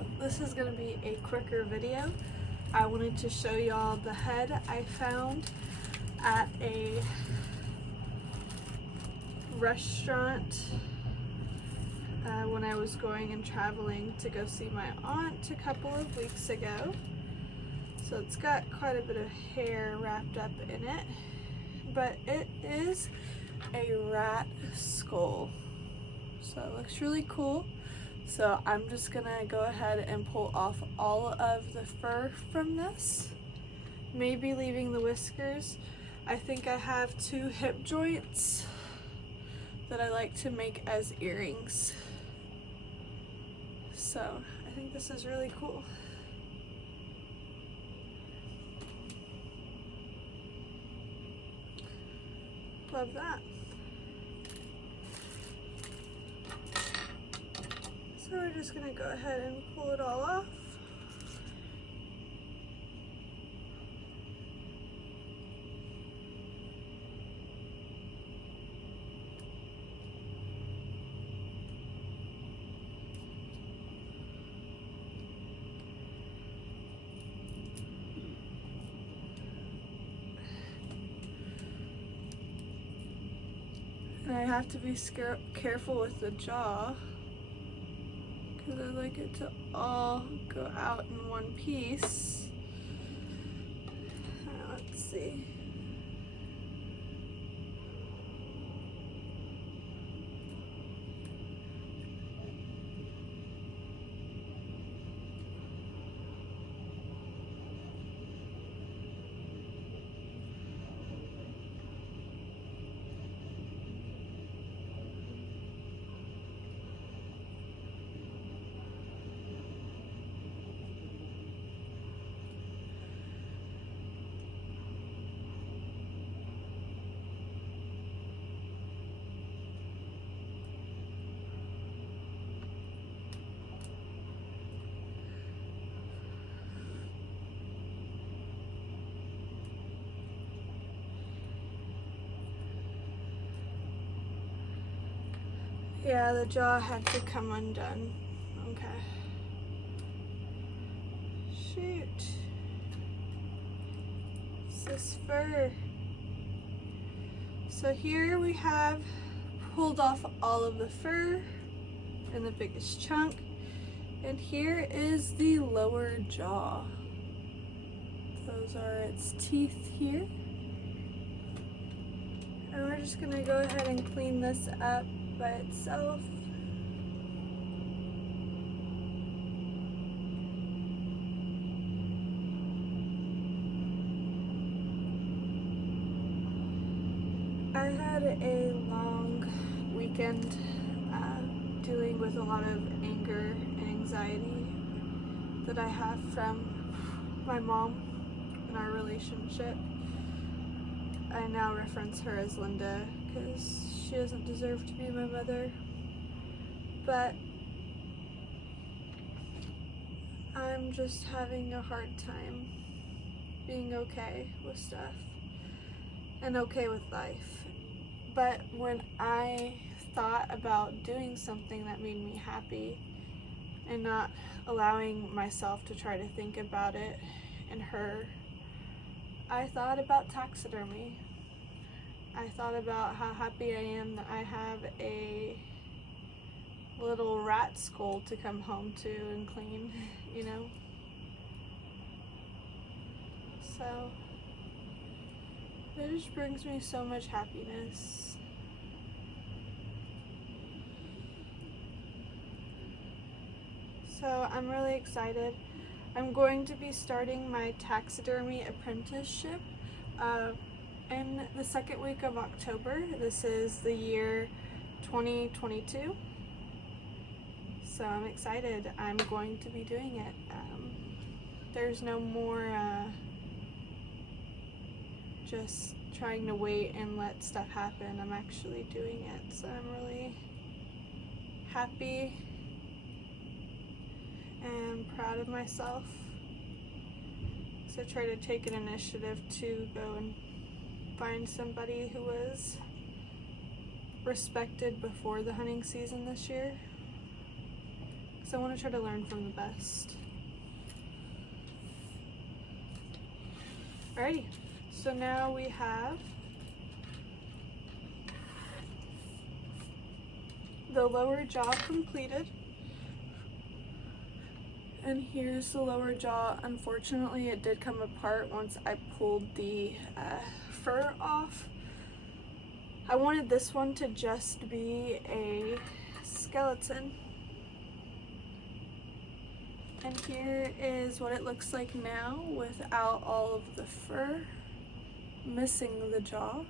So this is going to be a quicker video. I wanted to show y'all the head I found at a restaurant when I was going and traveling to go see my aunt a couple of weeks ago. So it's got quite a bit of hair wrapped up in it, but it is a rat skull. So it looks really cool. So I'm just gonna go ahead and pull off all of the fur from this, maybe leaving the whiskers. I think I have 2 hip joints that I like to make as earrings. So I think this is really cool. Love that. So we're just gonna go ahead and pull it all off. And I have to be careful with the jaw, because I like it to all go out in one piece. Let's see. Yeah, the jaw had to come undone. Okay. Shoot. It's this fur. So here we have pulled off all of the fur and the biggest chunk. And here is the lower jaw. Those are its teeth here. And we're just gonna go ahead and clean this up by itself. I had a long weekend dealing with a lot of anger and anxiety that I have from my mom and our relationship. I now reference her as Linda because she doesn't deserve to be my mother, but I'm just having a hard time being okay with stuff and okay with life. But when I thought about doing something that made me happy and not allowing myself to try to think about it and her, I thought about taxidermy. I thought about how happy I am that I have a little rat skull to come home to and clean, you know? So it just brings me so much happiness. So I'm really excited. I'm going to be starting my taxidermy apprenticeship in the 2nd week of October. This is the year 2022. So I'm excited. I'm going to be doing it. There's no more just trying to wait and let stuff happen. I'm actually doing it. So I'm really happy and proud of myself. So I try to take an initiative to go and find somebody who was respected before the hunting season this year. because I want to try to learn from the best. Alrighty, so now we have the lower jaw completed. And here's the lower jaw. Unfortunately, it did come apart once I pulled the fur off. I wanted this one to just be a skeleton. And here is what it looks like now without all of the fur, missing the jaw.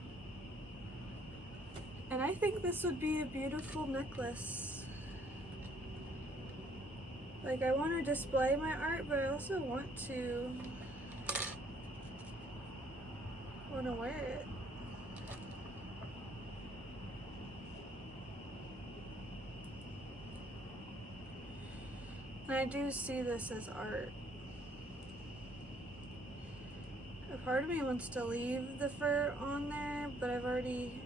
And I think this would be a beautiful necklace. Like, I want to display my art, but I also want to wear it. And I do see this as art. A part of me wants to leave the fur on there, but I've already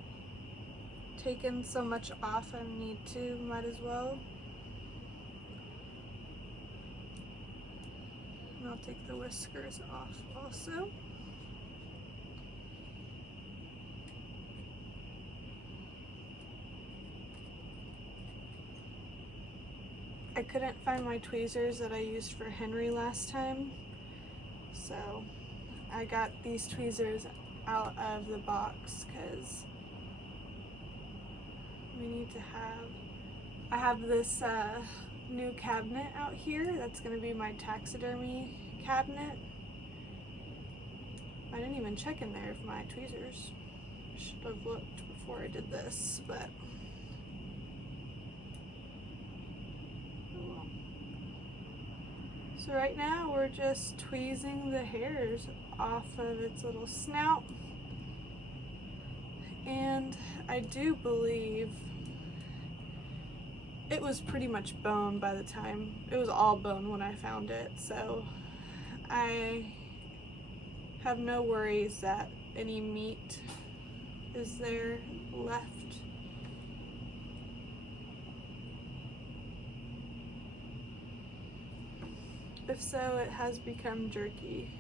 taken so much off I need to, might as well. And I'll take the whiskers off also. I couldn't find my tweezers that I used for Henry last time, so I got these tweezers out of the box because we need to have, I have this new cabinet out here that's going to be my taxidermy cabinet. I didn't even check in there for my tweezers. Should have looked before I did this, but so right now we're just tweezing the hairs off of its little snout. And I do believe it was pretty much bone by the time, it was all bone when I found it. So I have no worries that any meat is there left. If so, it has become jerky.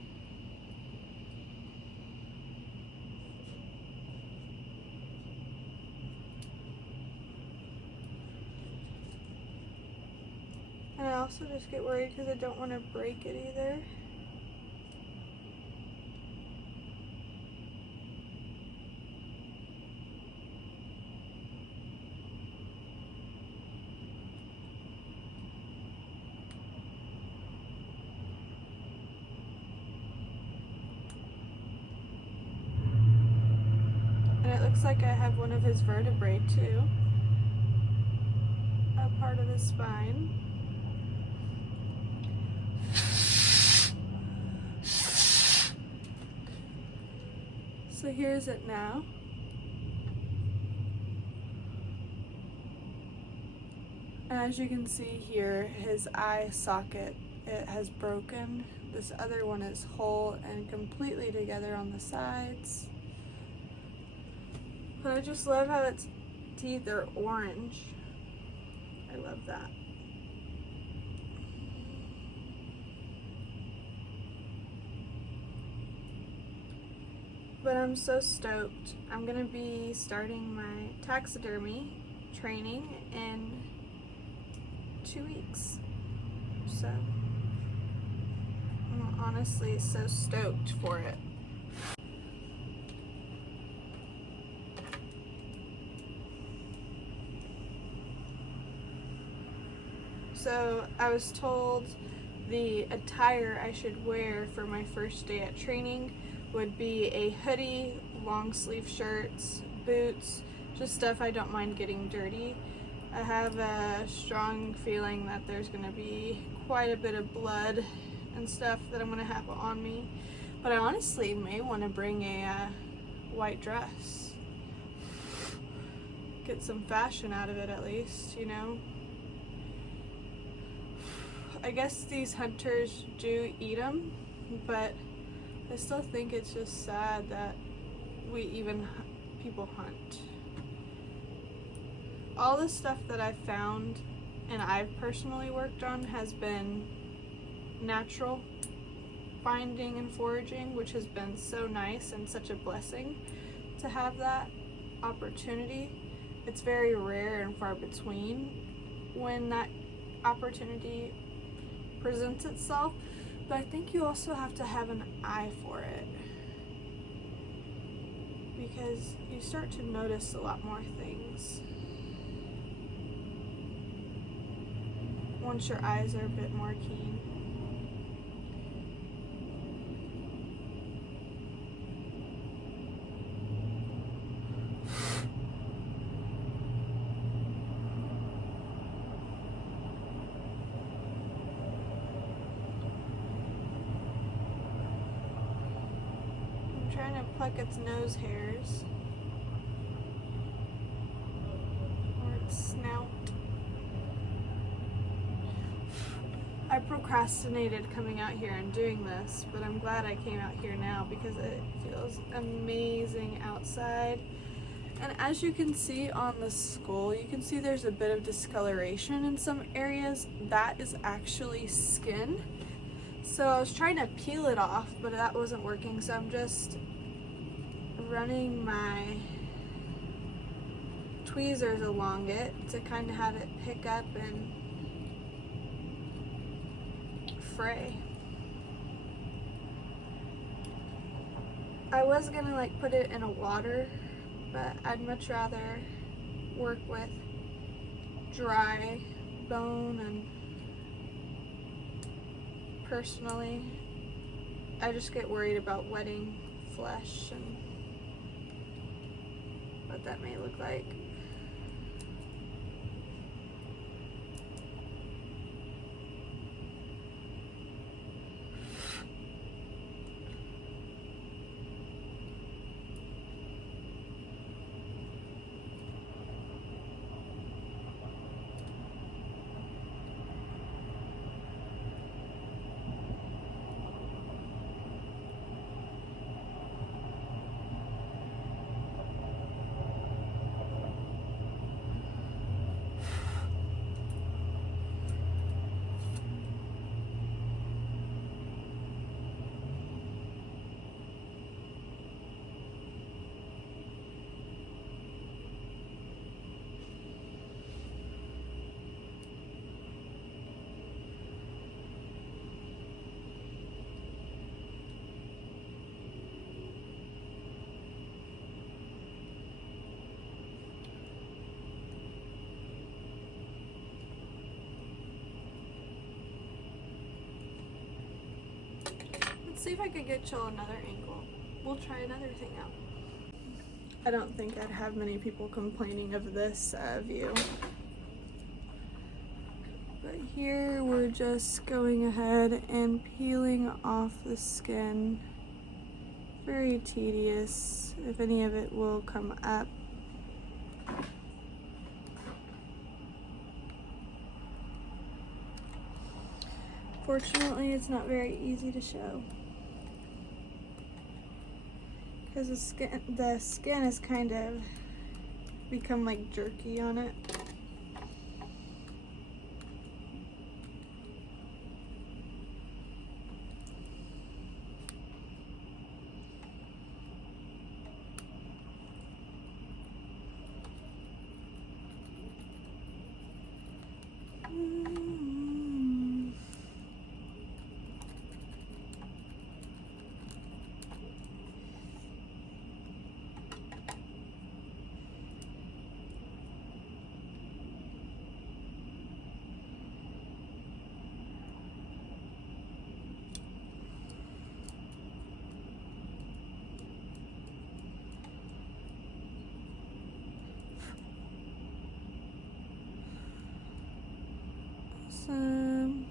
And I also just get worried because I don't want to break it either. Looks like I have one of his vertebrae too, a part of his spine. So here's it now. And as you can see here, his eye socket, it has broken. This other one is whole and completely together on the sides. But I just love how its teeth are orange. I love that. But I'm so stoked. I'm gonna be starting my taxidermy training in 2 weeks. So I'm honestly so stoked for it. So I was told the attire I should wear for my first day at training would be a hoodie, long sleeve shirts, boots, just stuff I don't mind getting dirty. I have a strong feeling that there's going to be quite a bit of blood and stuff that I'm going to have on me, but I honestly may want to bring a white dress. Get some fashion out of it at least, you know. I guess these hunters do eat them, but I still think it's just sad that people hunt. All the stuff that I found and I've personally worked on has been natural finding and foraging, which has been so nice and such a blessing to have that opportunity. It's very rare and far between when that opportunity presents itself, but I think you also have to have an eye for it, because you start to notice a lot more things once your eyes are a bit more keen. I'm trying to pluck its nose hairs or its snout. I procrastinated coming out here and doing this, but I'm glad I came out here now because it feels amazing outside. And as you can see on the skull, you can see there's a bit of discoloration in some areas. That is actually skin. So I was trying to peel it off, but that wasn't working, so I'm just running my tweezers along it to kind of have it pick up and fray. I was gonna like put it in a water, but I'd much rather work with dry bone, and personally I just get worried about wetting flesh and what that may look like. See if I could get y'all another angle. We'll try another thing out. I don't think I'd have many people complaining of this view. But here we're just going ahead and peeling off the skin. Very tedious. If any of it will come up. Fortunately, it's not very easy to show, because the skin has kind of become like jerky on it. Some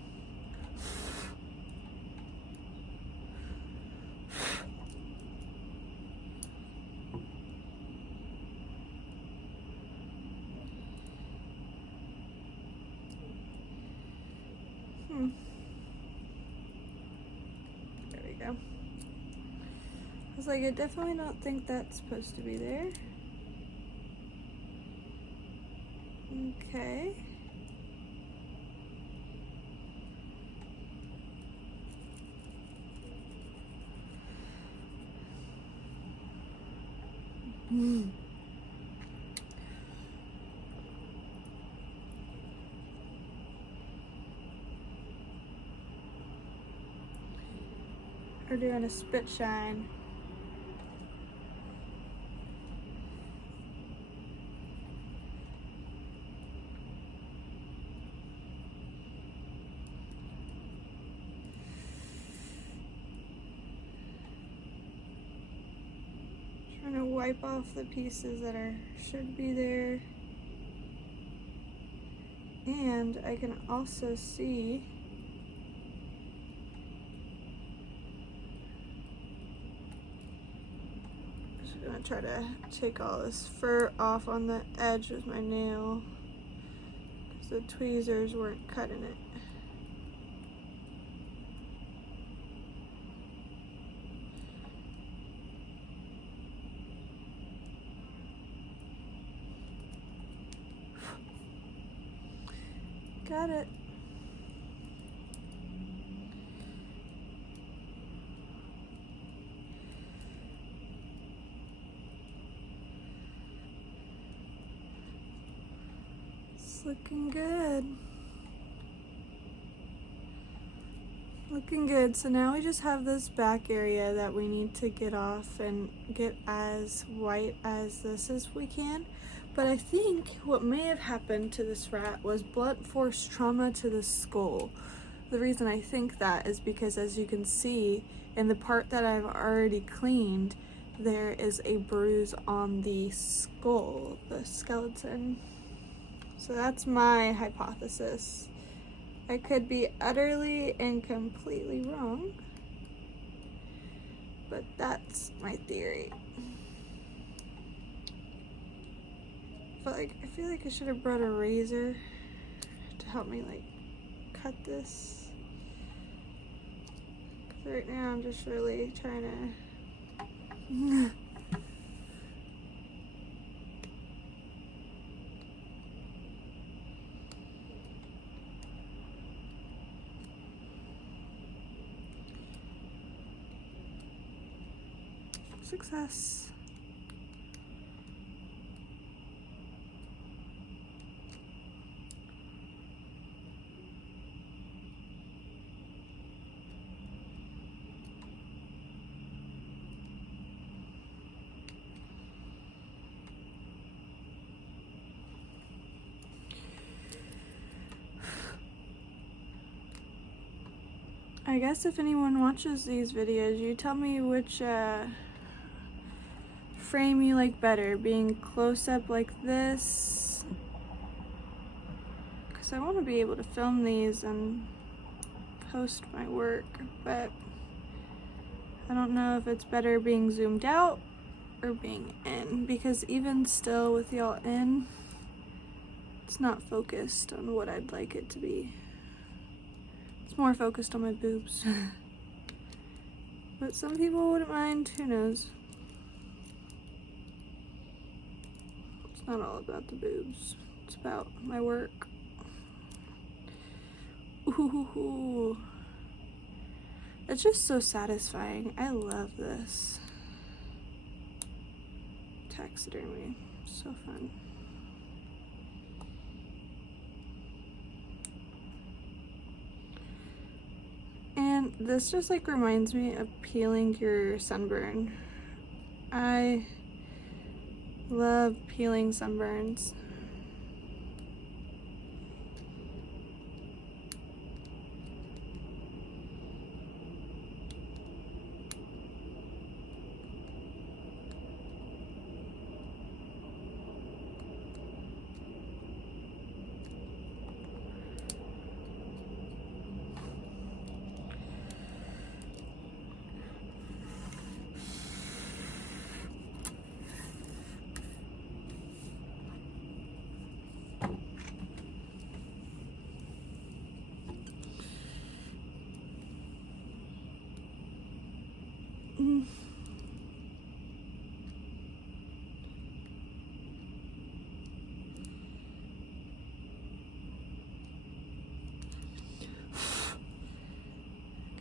There we go. I was like, I definitely don't think that's supposed to be there. Okay. We're doing a spit shine. Trying to wipe off the pieces that should be there. And I can also see I'm gonna try to take all this fur off on the edge with my nail because the tweezers weren't cutting it. Got it. It's looking good. Looking good. So now we just have this back area that we need to get off and get as white as this as we can. But I think what may have happened to this rat was blunt force trauma to the skull. The reason I think that is because, as you can see, in the part that I've already cleaned, there is a bruise on the skull, the skeleton. So that's my hypothesis. I could be utterly and completely wrong, but that's my theory. But I feel like I should have brought a razor to help me cut this. 'Cause right now I'm just really trying to success. I guess if anyone watches these videos, you tell me which frame you like better, being close up like this, because I want to be able to film these and post my work, but I don't know if it's better being zoomed out or being in, because even still with y'all in, it's not focused on what I'd like it to be. It's more focused on my boobs. But some people wouldn't mind, who knows. It's not all about the boobs. It's about my work. Ooh. It's just so satisfying. I love this. Taxidermy. So fun. And this just reminds me of peeling your sunburn. I love peeling sunburns.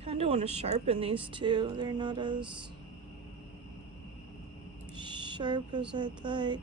Kinda want to sharpen these too. They're not as sharp as I'd like.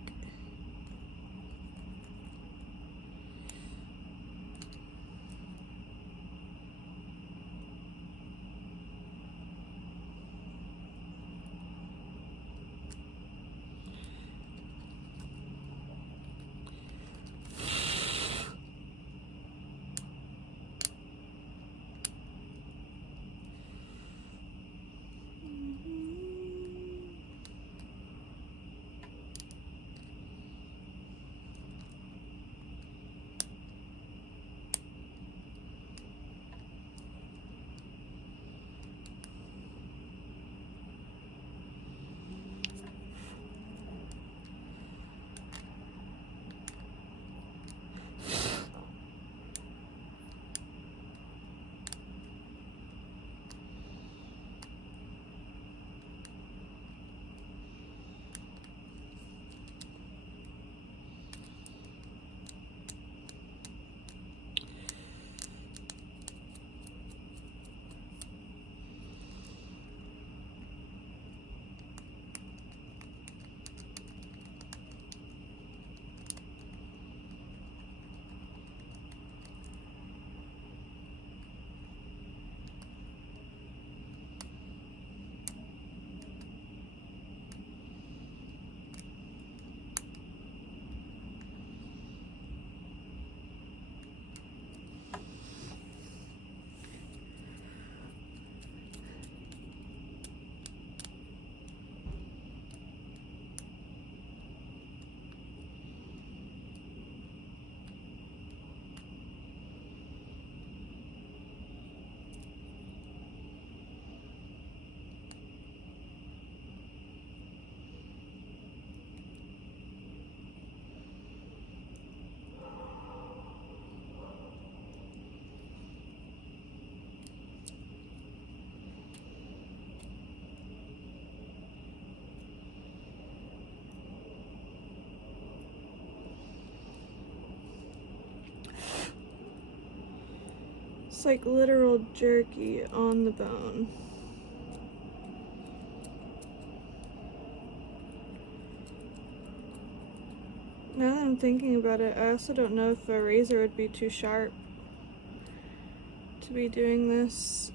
It's like literal jerky on the bone. Now that I'm thinking about it, I also don't know if a razor would be too sharp to be doing this.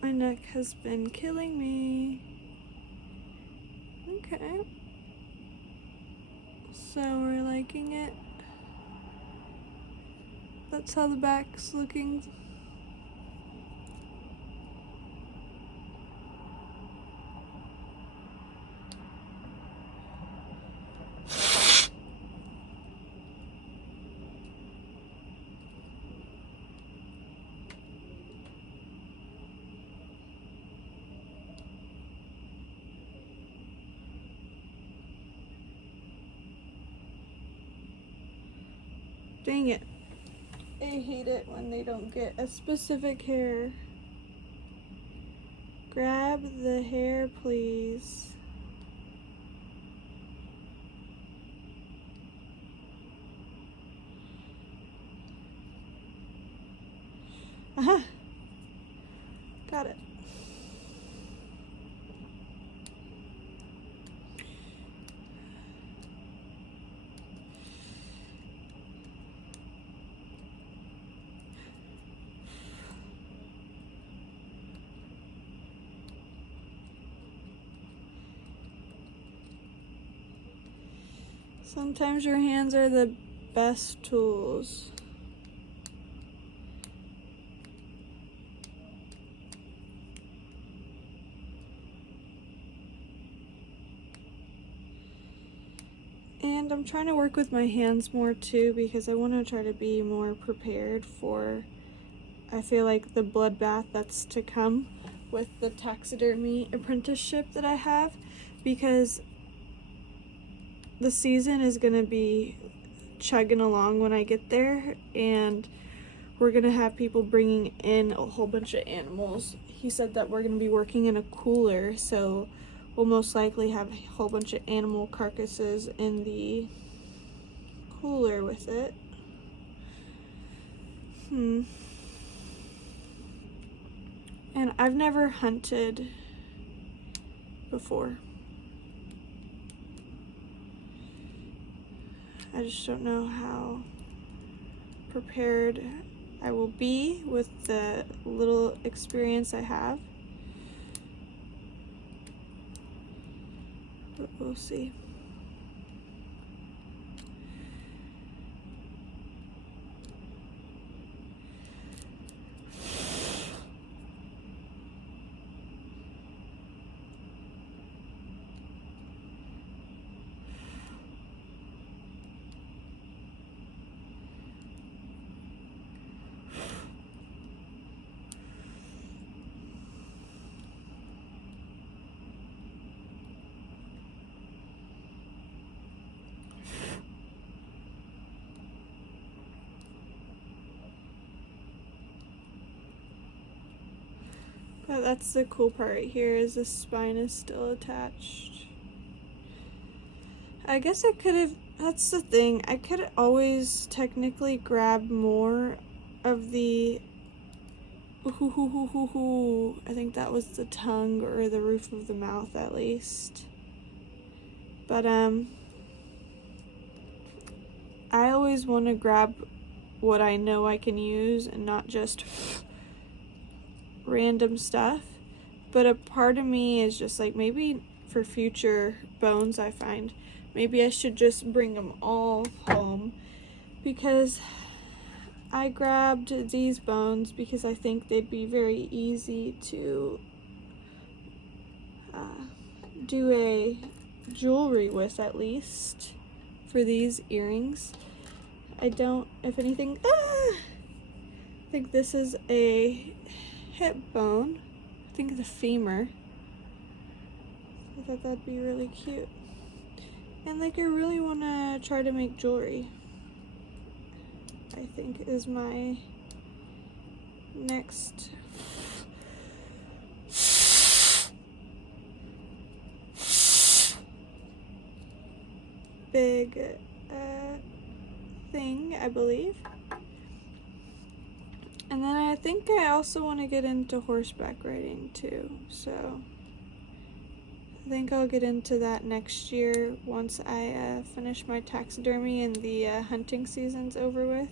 My neck has been killing me. Okay. So we're liking it. That's how the back's looking. Dang it. I hate it when they don't get a specific hair. Grab the hair, please. Aha! Got it. Sometimes your hands are the best tools. And I'm trying to work with my hands more too because I want to try to be more prepared for, I feel like, the bloodbath that's to come with the taxidermy apprenticeship that I have, because the season is going to be chugging along when I get there, and we're going to have people bringing in a whole bunch of animals. He said that we're going to be working in a cooler, so we'll most likely have a whole bunch of animal carcasses in the cooler with it. And I've never hunted before. I just don't know how prepared I will be with the little experience I have. But we'll see. But that's the cool part right here, is the spine is still attached. I guess I could have, that's the thing, I could always technically grab more of the, I think that was the tongue or the roof of the mouth at least. But I always want to grab what I know I can use and not just random stuff. But a part of me is just like, maybe for future bones I find, maybe I should just bring them all home, because I grabbed these bones because I think they'd be very easy to do a jewelry with, at least for these earrings. I don't, if anything, I think this is a hip bone. I think the femur. I thought that'd be really cute. And like, I really want to try to make jewelry, I think is my next big thing, I believe. And then I think I also want to get into horseback riding too, so I think I'll get into that next year once I finish my taxidermy and the hunting season's over with.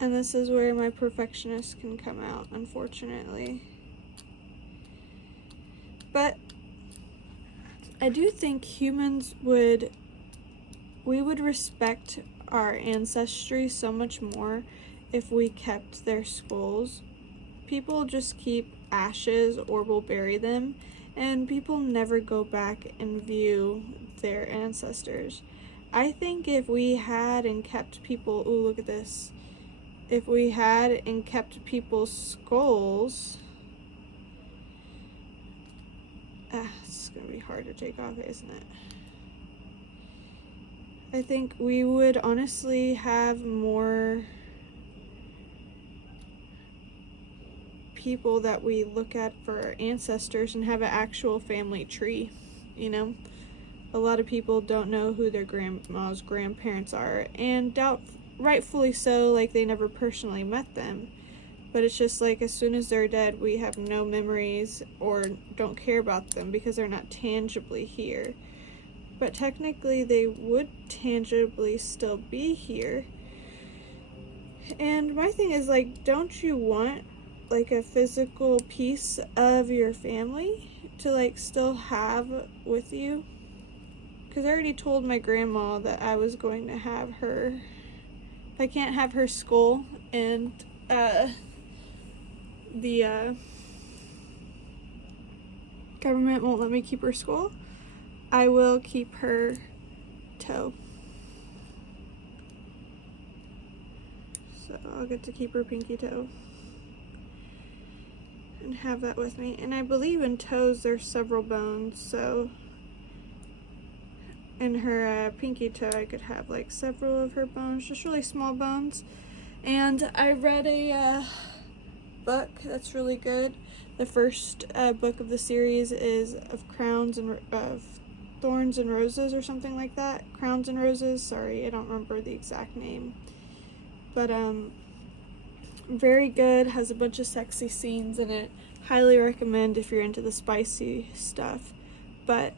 And this is where my perfectionist can come out, unfortunately. But I do think humans would respect our ancestry so much more if we kept their skulls. People just keep ashes or will bury them, and people never go back and view their ancestors. I think if we had and kept people, ooh, look at this. If we had and kept people's skulls, it's gonna be hard to take off, isn't it? I think we would honestly have more people that we look at for our ancestors and have an actual family tree, you know? A lot of people don't know who their grandma's grandparents are, and rightfully so, like they never personally met them. But it's just like, as soon as they're dead, we have no memories or don't care about them because they're not tangibly here. But technically they would tangibly still be here And my thing is, like, don't you want like a physical piece of your family to like still have with you? Because I already told my grandma that I was going to have her. I can't have her skull and the government won't let me keep her skull. I will keep her toe. So I'll get to keep her pinky toe and have that with me. And I believe in toes there's several bones, so in her pinky toe I could have like several of her bones, just really small bones. And I read a book that's really good. The first book of the series is of Thorns and Roses or something like that. Crowns and Roses, sorry, I don't remember the exact name. But very good, has a bunch of sexy scenes in it. Highly recommend if you're into the spicy stuff. But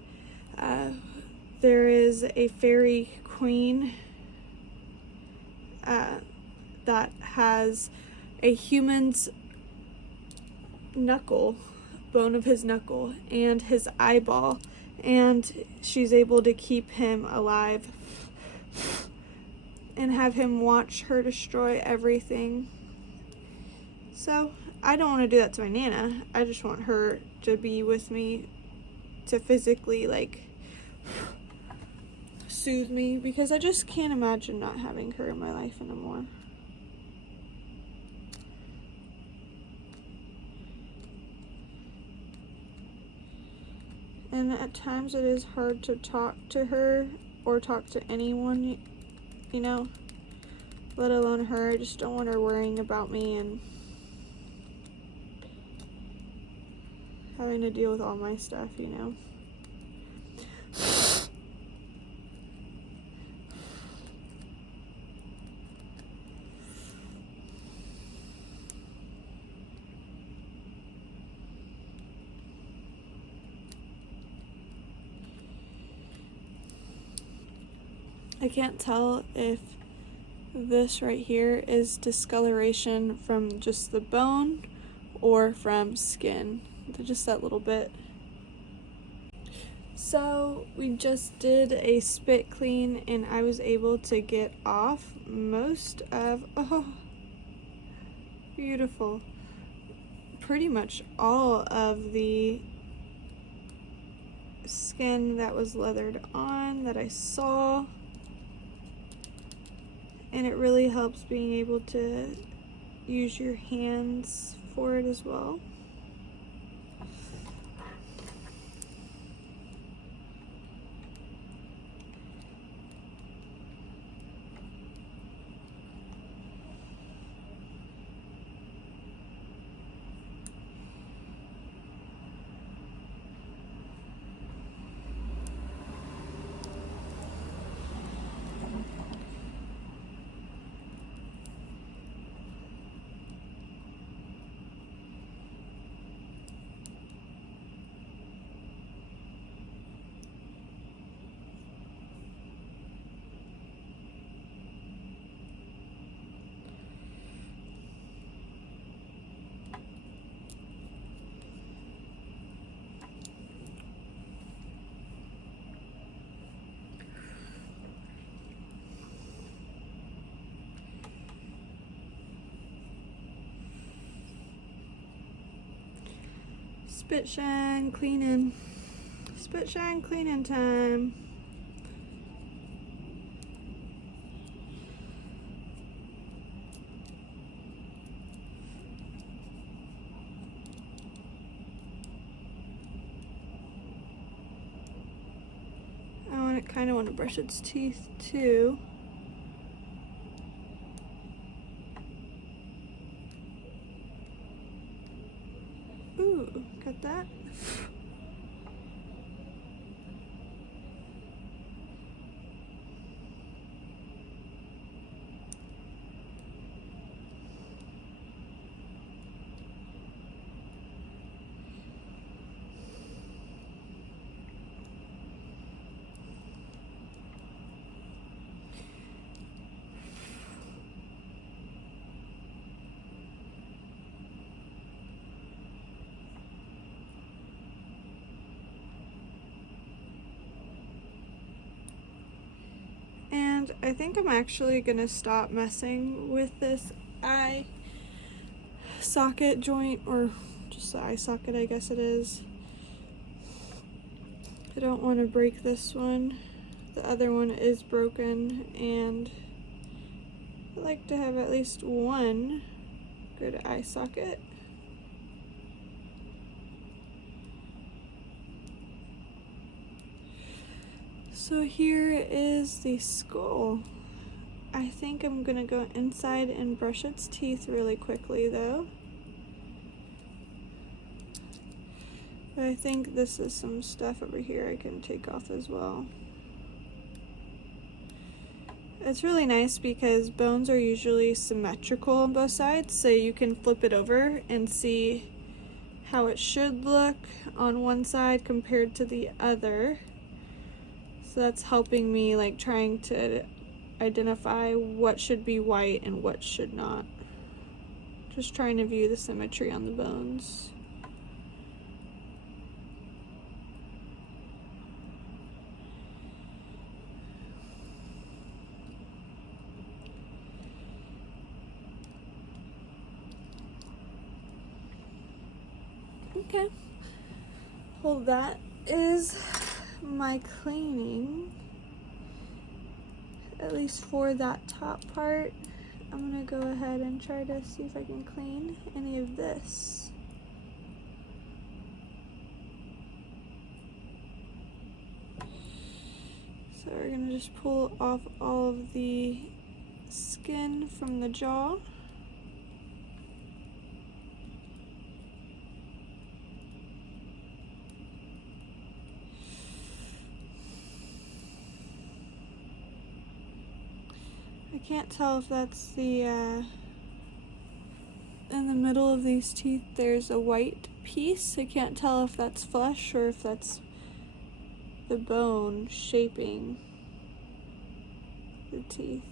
there is a fairy queen that has a human's knuckle, bone of his knuckle, and his eyeball, and she's able to keep him alive and have him watch her destroy everything. So I don't want to do that to my Nana. I just want her to be with me to physically like soothe me, because I just can't imagine not having her in my life anymore. And at times it is hard to talk to her or talk to anyone, you know, let alone her. I just don't want her worrying about me and having to deal with all my stuff, you know. I can't tell if this right here is discoloration from just the bone or from skin, just that little bit. So we just did a spit clean and I was able to get off most of, oh, beautiful, pretty much all of the skin that was leathered on that I saw. And it really helps being able to use your hands for it as well. Spit shine cleaning. Spit shine cleaning time. I kind of want to brush its teeth too. Ooh, got that? And I think I'm actually gonna stop messing with this eye socket joint, or just the eye socket, I guess it is. I don't want to break this one. The other one is broken, and I like to have at least one good eye socket. So here is the skull. I think I'm gonna go inside and brush its teeth really quickly though. But I think this is some stuff over here I can take off as well. It's really nice because bones are usually symmetrical on both sides, so you can flip it over and see how it should look on one side compared to the other. So that's helping me, like, trying to identify what should be white and what should not. Just trying to view the symmetry on the bones. Okay. Well, that is my cleaning, at least for that top part. I'm gonna go ahead and try to see if I can clean any of this. So we're gonna just pull off all of the skin from the jaw. I can't tell if that's the, in the middle of these teeth there's a white piece. I can't tell if that's flesh or if that's the bone shaping the teeth.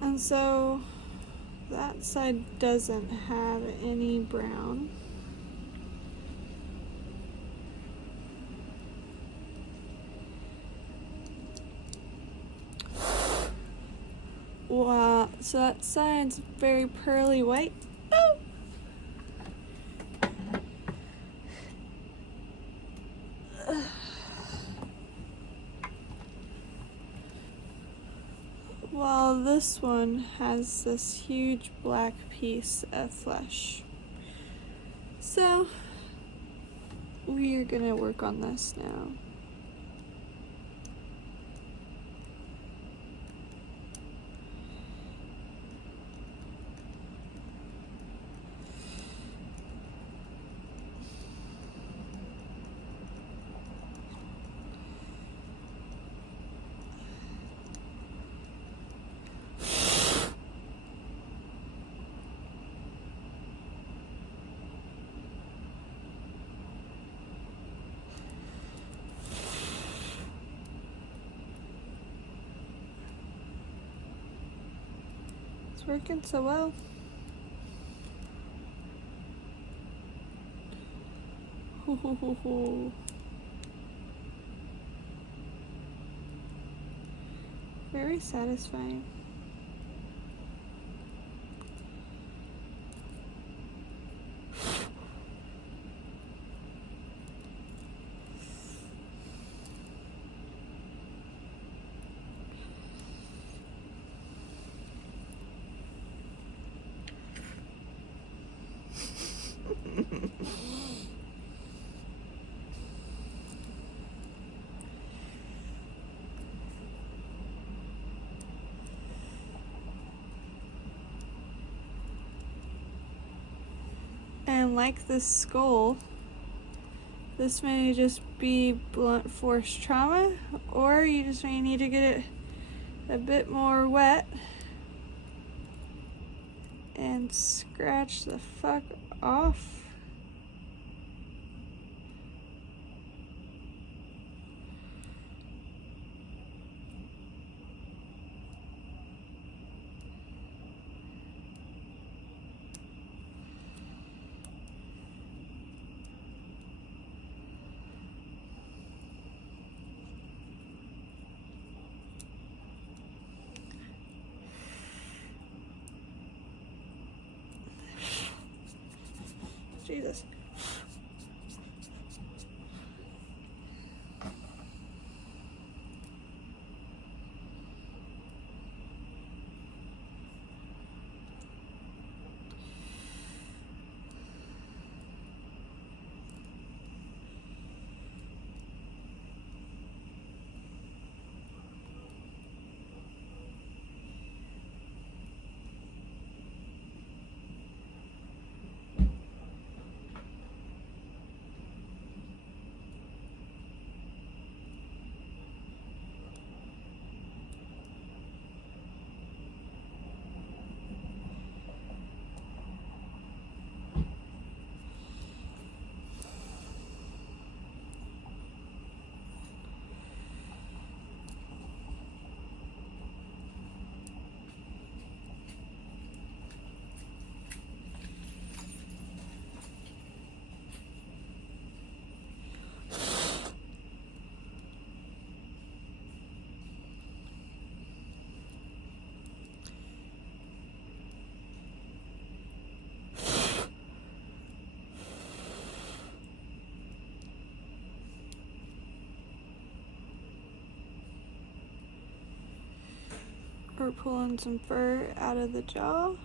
And so that side doesn't have any brown. Wow, so that side's very pearly white. Oh! While this one has this huge black piece of flesh. So we are gonna work on this now. It's working so well. Ho ho ho ho. very satisfying. And like this skull, this may just be blunt force trauma, or you just may need to get it a bit more wet and scratch the fuck off. Jesus. We're pulling some fur out of the jaw.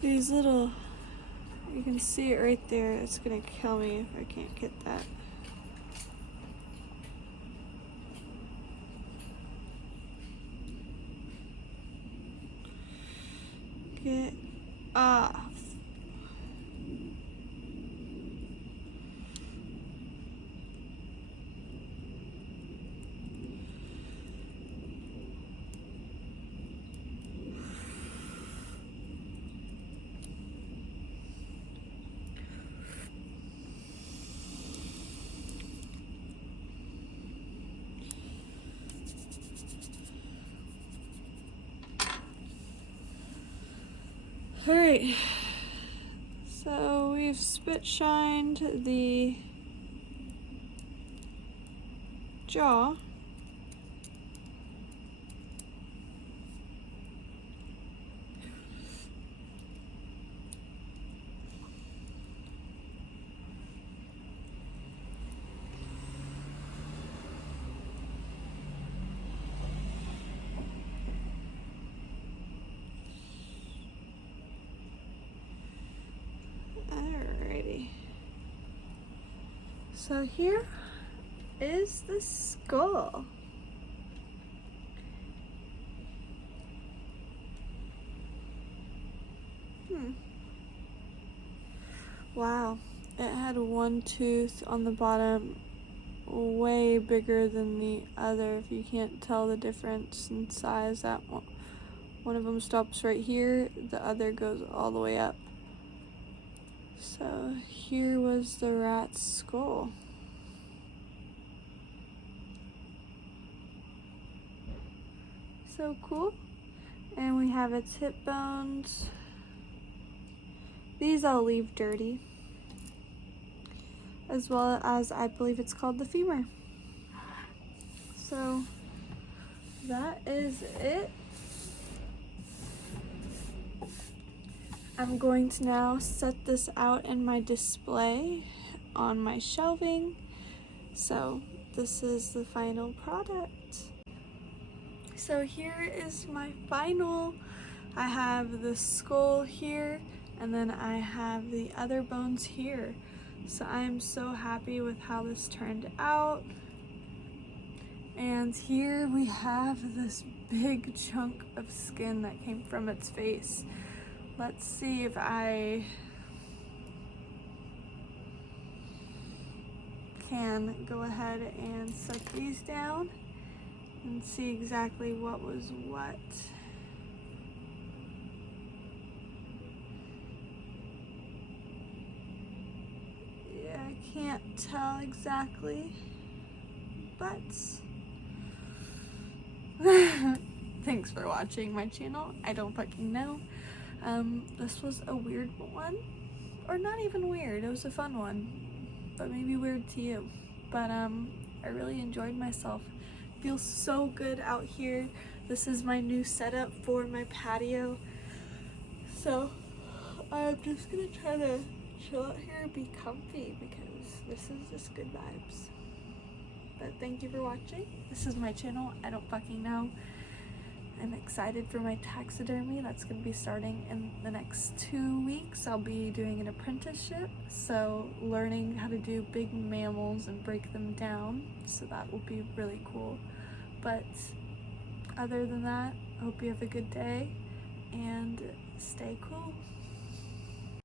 These little, you can see it right there. It's gonna kill me if I can't get that. Ah. Alright, so we've spit shined the jaw. Alrighty. So here is the skull. Wow, it had one tooth on the bottom way bigger than the other. If you can't tell the difference in size, that one of them stops right here, the other goes all the way up. So here was the rat's skull. So cool. And we have its hip bones. These I'll leave dirty, as well as I believe it's called the femur. So that is it. I'm going to now set this out in my display on my shelving. So this is the final product. So here is my final. I have the skull here, and then I have the other bones here. So I am so happy with how this turned out. And here we have this big chunk of skin that came from its face. Let's see if I can go ahead and set these down and see exactly what was what. Yeah, I can't tell exactly, but thanks for watching my channel. I don't fucking know. This was a weird one, or not even weird, it was a fun one, but maybe weird to you. But I really enjoyed myself. Feels so good out here. This is my new setup for my patio. So I'm just gonna try to chill out here and be comfy because this is just good vibes. But thank you for watching. This is my channel. I don't fucking know. I'm excited for my taxidermy. That's going to be starting in the next 2 weeks. I'll be doing an apprenticeship, so learning how to do big mammals and break them down. So that will be really cool. But other than that, I hope you have a good day and stay cool.